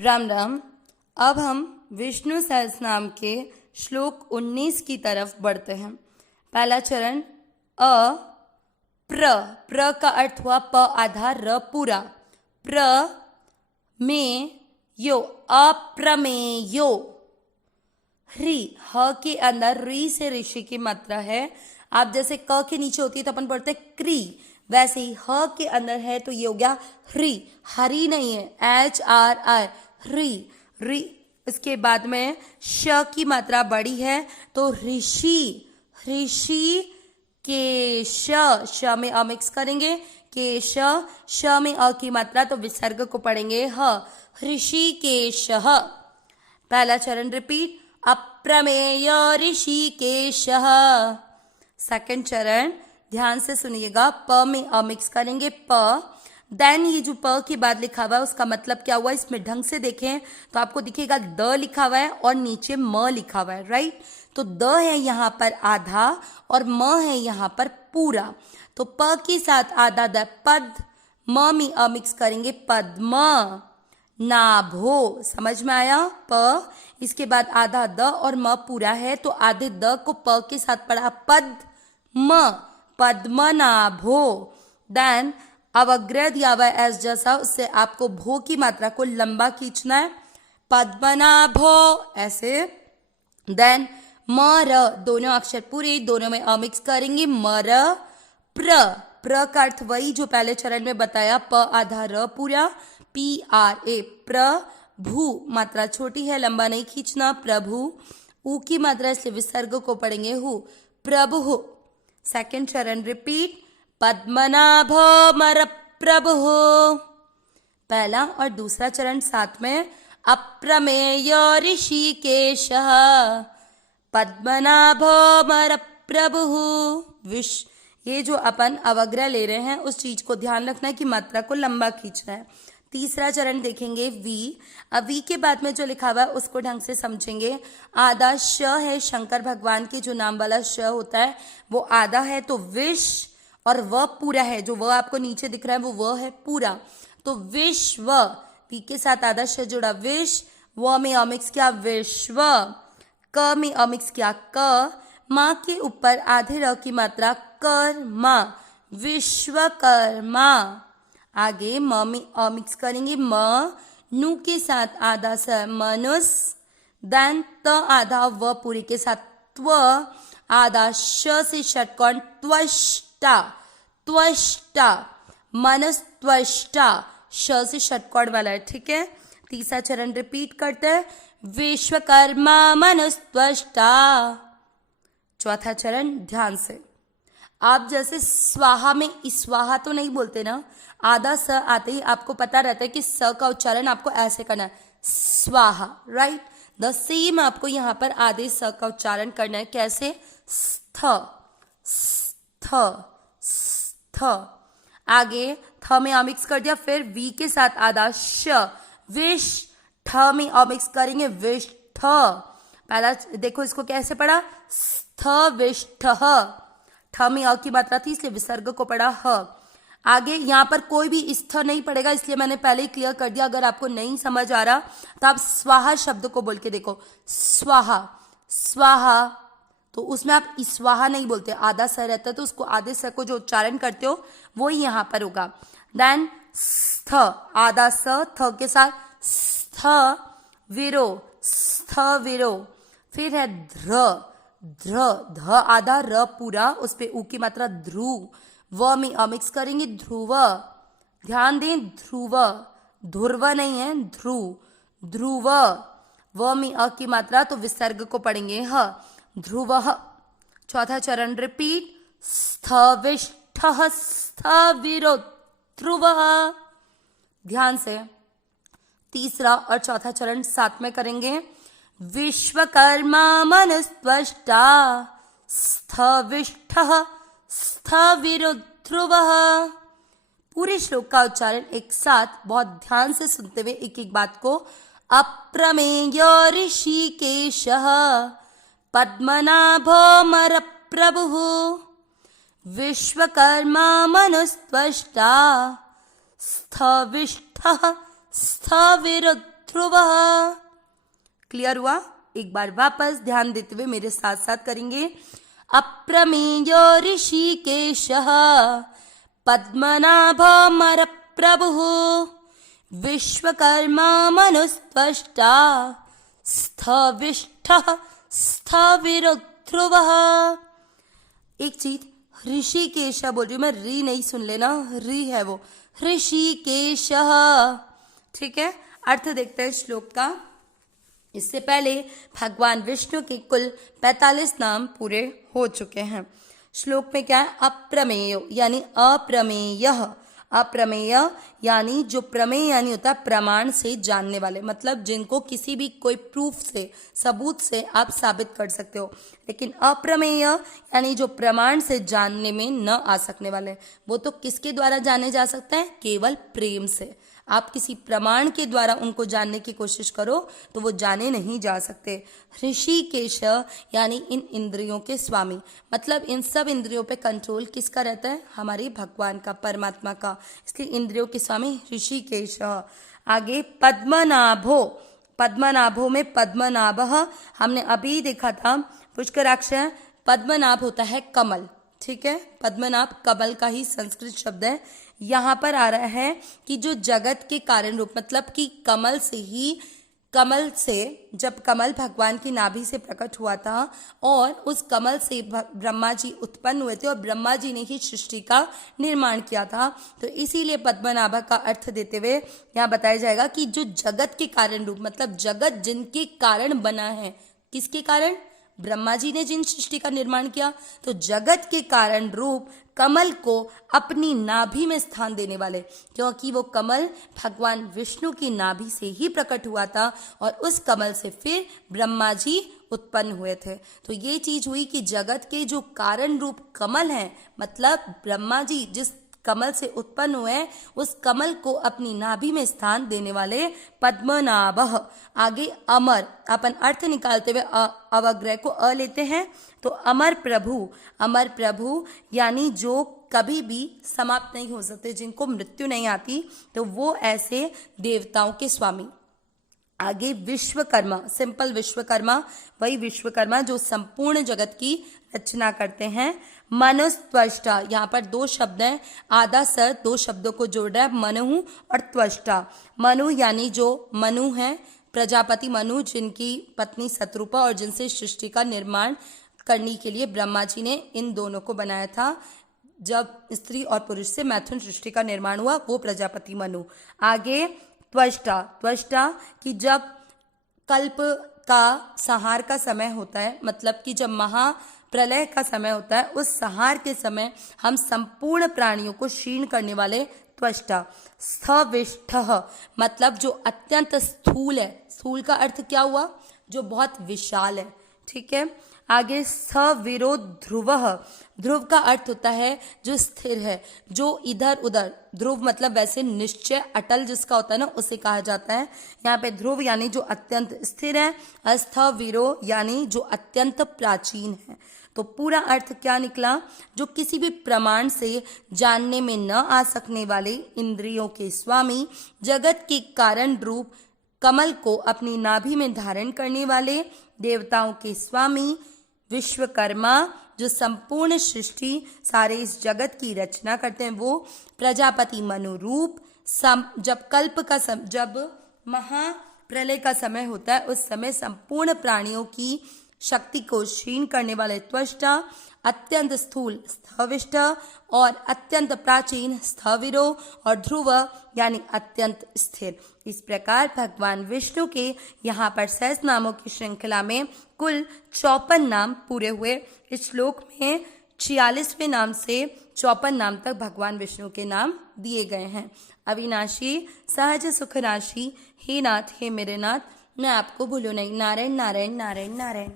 राम राम। अब हम विष्णु सहस्रनाम के श्लोक 19 की तरफ बढ़ते हैं। पहला चरण अ प्र का अर्थ हुआ प आधा र पूरा। प्र में यो अप्रमेयो। ह्री ह के अंदर री से ऋषि की मात्रा है। आप जैसे क के नीचे होती है तो अपन पढ़ते क्री, वैसे ही ह के अंदर है तो ये हो गया ह्री। हरी नहीं है, HRI ह्री री। इसके बाद में श की मात्रा बड़ी है तो ऋषि। ऋषि के श में अ मिक्स करेंगे के श में अ की मात्रा तो विसर्ग को पढ़ेंगे ह। ऋषिकेशः। पहला चरण रिपीट अप्रमेय ऋषिकेशः। सेकंड चरण ध्यान से सुनिएगा, प में अ मिक्स करेंगे प। देन ये जो प के बाद लिखा हुआ है उसका मतलब क्या हुआ, इसमें ढंग से देखें तो आपको दिखेगा द लिखा हुआ है और नीचे म लिखा हुआ है, राइट। तो द है यहाँ पर आधा और म है यहाँ पर पूरा। तो प के साथ आधा द पद, म में अ मिक्स करेंगे पद्म। नाभो, समझ में आया। प इसके बाद आधा द और म पूरा है तो आधे द को प के साथ पढ़ा पद म, पद्मनाभो। देन अवग्रह दिया हुआ है एस जैसा, उससे आपको भो की मात्रा को लंबा खींचना है, पद्मनाभो ऐसे। देन मर, दोनों अक्षर पूरे, दोनों में अ मिक्स करेंगे मर। प्र का अर्थ वही जो पहले चरण में बताया, प आधा र पूरा PRA प्रभु। मात्रा छोटी है, लंबा नहीं खींचना, प्रभु। ऊ की मात्रा इसलिए विसर्ग को पढ़ेंगे हु, प्रभु। सेकंड चरण रिपीट पद्मनाभ मर प्रभु। पहला और दूसरा चरण साथ में अप्रमेय ऋषिकेशः पद्मनाभ मर प्रभु। विश, ये जो अपन अवग्रह ले रहे हैं उस चीज को ध्यान रखना है कि मात्रा को लंबा खींचना है। तीसरा चरण देखेंगे वी। अब वी के बाद में जो लिखा हुआ है उसको ढंग से समझेंगे। आधा श है, शंकर भगवान के जो नाम वाला श होता है वो आधा है तो विश, और व पूरा है, जो व आपको नीचे दिख रहा है वो व है पूरा। तो विश्व, वी के साथ आधा श जुड़ा विश, व में अमिक्स किया विश्व, क में अमिक्स किया क, माँ के ऊपर आधे र की मात्रा कर्मा, विश्वकर्मा। आगे म में अ मिक्स करेंगे म, नु के साथ आधा स मनुस, देन त आधा व पूरी के साथ त्व, आधा श से षटकोण त्वष्टा, त्वष्टा, मनस त्वष्टा, श से षटकोण वाला है, ठीक है। तीसरा चरण रिपीट करते हैं विश्वकर्मा मनुस्त्वष्टा। चौथा चरण ध्यान से, आप जैसे स्वाहा में स्वाहा तो नहीं बोलते ना, आधा स आते ही आपको पता रहता है कि स का उच्चारण आपको ऐसे करना है, स्वाहा, राइट। द सेम आपको यहाँ पर आधे स का उच्चारण करना है, कैसे, स्थ स्थ स्थ। आगे थ में अ मिक्स कर दिया, फिर वी के साथ आधा श, विश, ठ में अ मिक्स करेंगे विश ठ। पहला देखो इसको कैसे पढ़ा, स्थ विष्ठ। ठ में अ की मात्रा थी इसलिए विसर्ग को पढ़ा ह। आगे यहाँ पर कोई भी स्थ नहीं पड़ेगा, इसलिए मैंने पहले ही क्लियर कर दिया। अगर आपको नहीं समझ आ रहा तो आप स्वाहा शब्द को बोल के देखो, स्वाहा स्वाहा, तो उसमें आप स्वाहा नहीं बोलते, आधा स रहता है तो उसको आधे स को जो उच्चारण करते हो वो ही यहाँ पर होगा। देन स्थ, आधा स थ के साथ स्थ विरो, स्थ विरो। फिर है ध्र, ध्र, ध आधा र पूरा, उस पे ऊ की मात्रा ध्रुव, व में अ मिक्स करेंगे ध्रुव। ध्यान दें ध्रुव, ध्रुव नहीं है, ध्रुव, ध्रुव। व में अ की मात्रा तो विसर्ग को पढ़ेंगे ह, ध्रुवः। चौथा चरण रिपीट स्थविष्ठः स्थविरो ध्रुवः। ध्यान से तीसरा और चौथा चरण साथ में करेंगे, विश्वकर्मा मनुस्त्वष्टा स्थविष्ठः स्थविरो ध्रुवः। पूरे श्लोक का उच्चारण एक साथ बहुत ध्यान से सुनते हुए एक एक बात को, अप्रमेय ऋषिकेशः पद्मनाभो मर प्रभुः विश्वकर्मा मनुस्त्वष्टा स्थविष्ठः स्थविरो ध्रुवः। क्लियर हुआ? एक बार वापस ध्यान देते हुए मेरे साथ साथ करेंगे। अप्रमेय ऋषिकेशः पद्मनाभमर प्रभुः विश्वकर्मा मनुस्त्वष्टा स्थविष्ठः स्थविरो ध्रुवः। एक चीज, ऋषिकेश बोल रही हूँ मैं, री नहीं सुन लेना, री है वो, ऋषिकेशः। ठीक है, अर्थ देखते हैं श्लोक का। इससे पहले भगवान विष्णु के कुल 45 नाम पूरे हो चुके हैं। श्लोक में क्या है? अप्रमेय यानी अप्रमेय। अप्रमेय यानी जो प्रमेय यानी होता है प्रमाण से जानने वाले, मतलब जिनको किसी भी कोई प्रूफ से, सबूत से आप साबित कर सकते हो। लेकिन अप्रमेय यानी जो प्रमाण से जानने में न आ सकने वाले, वो तो किसके द्वारा जाने जा सकते हैं? केवल प्रेम से। आप किसी प्रमाण के द्वारा उनको जानने की कोशिश करो तो वो जाने नहीं जा सकते। ऋषिकेश यानी इन इंद्रियों के स्वामी, मतलब इन सब इंद्रियों पे कंट्रोल किसका रहता है? हमारे भगवान का, परमात्मा का, इसलिए इंद्रियों के स्वामी ऋषिकेश। आगे पद्मनाभो, पद्मनाभो में पद्मनाभः हमने अभी देखा था, पुष्कराक्ष। पद्मनाभ होता है कमल, ठीक है, पद्मनाभ कमल का ही संस्कृत शब्द है। यहाँ पर आ रहा है कि जो जगत के कारण रूप, मतलब कि कमल से ही, कमल से जब कमल भगवान की नाभि से प्रकट हुआ था और उस कमल से ब्रह्मा जी उत्पन्न हुए थे और ब्रह्मा जी ने ही सृष्टि का निर्माण किया था, तो इसीलिए पद्मनाभ का अर्थ देते हुए यहाँ बताया जाएगा कि जो जगत के कारण रूप, मतलब जगत जिनके कारण बना है, किसके कारण? ब्रह्मा जी ने जिन सृष्टि का निर्माण किया, तो जगत के कारण रूप कमल को अपनी नाभि में स्थान देने वाले, क्योंकि वो कमल भगवान विष्णु की नाभि से ही प्रकट हुआ था और उस कमल से फिर ब्रह्मा जी उत्पन्न हुए थे। तो ये चीज हुई कि जगत के जो कारण रूप कमल हैं, मतलब ब्रह्मा जी जिस कमल से उत्पन्न हुए, उस कमल को अपनी नाभि में स्थान देने वाले पद्मनाभः। आगे अमर, अपन अर्थ निकालते हुए अवग्रह को अ लेते हैं, तो अमर प्रभु, अमर प्रभु यानी जो कभी भी समाप्त नहीं हो सकते, जिनको मृत्यु नहीं आती, तो वो ऐसे देवताओं के स्वामी। आगे विश्वकर्मा, सिंपल विश्वकर्मा, वही विश्वकर्मा जो संपूर्ण जगत की रचना करते हैं। मनुस्त्वष्टा, यहाँ पर दो शब्द हैं, आधा सर दो शब्दों को जोड़ रहा है, मनु और त्वष्टा। मनु यानी जो मनु है, प्रजापति मनु, जिनकी पत्नी शत्रुपा और जिनसे सृष्टि का निर्माण करने के लिए ब्रह्मा जी ने इन दोनों को बनाया था। जब स्त्री और पुरुष से मैथुन सृष्टि का निर्माण हुआ, वो प्रजापति मनु। आगे त्वष्टा, त्वष्टा कि जब कल्प का संहार का समय होता है, मतलब कि जब महाप्रलय का समय होता है, उस संहार के समय हम संपूर्ण प्राणियों को क्षीण करने वाले त्वष्टा। स्थविष्ठः मतलब जो अत्यंत स्थूल है, स्थूल का अर्थ क्या हुआ? जो बहुत विशाल है, ठीक है। आगे सविरो ध्रुवः, ध्रुव का अर्थ होता है जो स्थिर है, जो इधर उधर, ध्रुव मतलब वैसे निश्चय अटल जिसका होता है ना, उसे कहा जाता है। यहाँ पे ध्रुव यानी जो अत्यंत स्थिर है, अस्थविरो यानी जो अत्यंत प्राचीन है। तो पूरा अर्थ क्या निकला? जो किसी भी प्रमाण से जानने में न आ सकने वाले इंद्रियों के स्वामी, जगत के कारण रूप कमल को अपनी नाभि में धारण करने वाले, देवताओं के स्वामी विश्वकर्मा, जो संपूर्ण सृष्टि सारे इस जगत की रचना करते हैं, वो प्रजापति मनु रूप। जब कल्प का जब महाप्रलय का समय होता है, उस समय संपूर्ण प्राणियों की शक्ति को क्षीण करने वाले त्वष्टा, अत्यंत स्थूल स्थविष्ठ और अत्यंत प्राचीन स्थविरो, और ध्रुव यानी अत्यंत स्थिर। इस प्रकार भगवान विष्णु के यहाँ पर सहस्र नामों की श्रृंखला में कुल 54 नाम पूरे हुए। इस श्लोक में 46वें नाम से 54 नाम तक भगवान विष्णु के नाम दिए गए हैं। अविनाशी सहज सुख राशि, हे नाथ हे मेरे नाथ, मैं आपको भूलूं नहीं। नारायण नारायण नारायण नारायण।